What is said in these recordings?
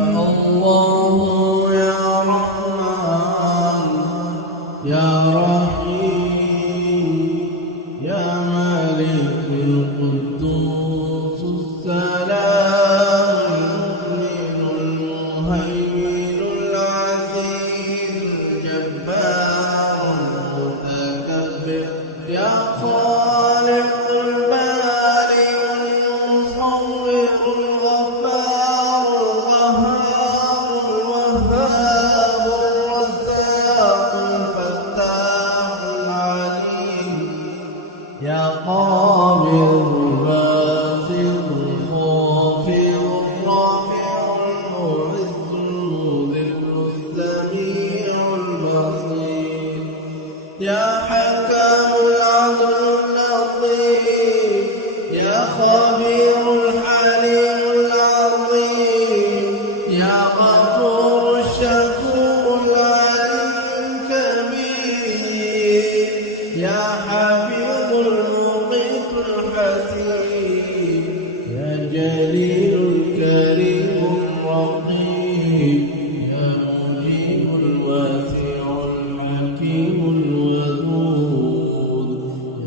الله يا رحمن يا رحيم يا مالك القدوس السلام المؤمن المهيمن العزيز الجبار المتكبر يا خالق البارئ المصور الغفار القهار الوهاب الرزاق الفتاح العليم يا قابض الباسط الخافض الرافع المعز المذل السميع البصير يا حكم العدل اللطيف يا خبير الحليم العظيم يا غفور الشكور العليم الكبير يا حفيظ المقيت الحسيب يا جليل الكريم الرقيب يا مجيب الواسع الحكيم الودود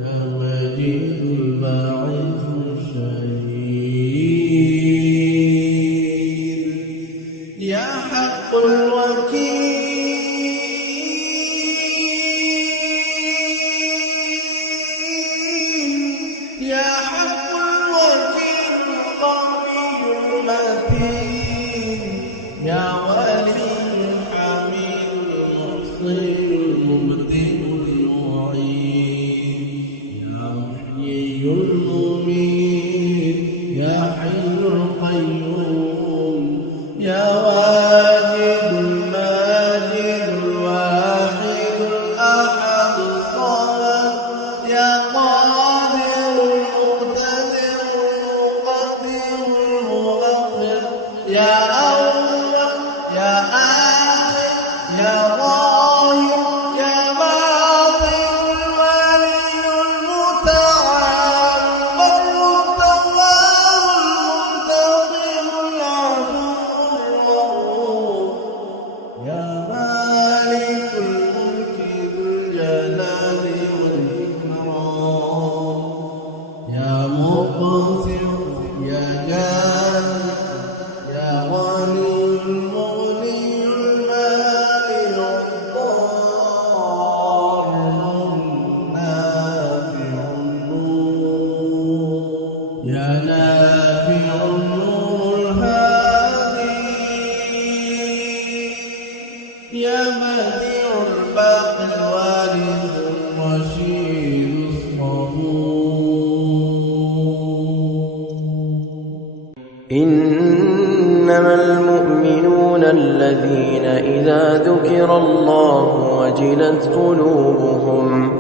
يا مجيد الباعث الشهيد يا حق الوكيل يا حق الوكيل القوي المتين يا ولي الحميد المحصي المبدئ المعين يا محيي المميت يا حي القيوم يا واجد الماجد الواحد الأحد الصمد يا قادر المقتدر المقدم المؤخر يا أول يا آخر يا ظاهر يا باطن الولي المتعال البر التواب المنتقم العفو الرؤوف يا مالك الملك ذو الجلال والإكرام يا مقصر يا جامع يا غني المغني المانع الضار النافع النور يا نافع النور الهادي يا بديع الباقي الوارث الرشيد الصبور إنما المؤمنون الذين إذا ذكر الله وجلت قلوبهم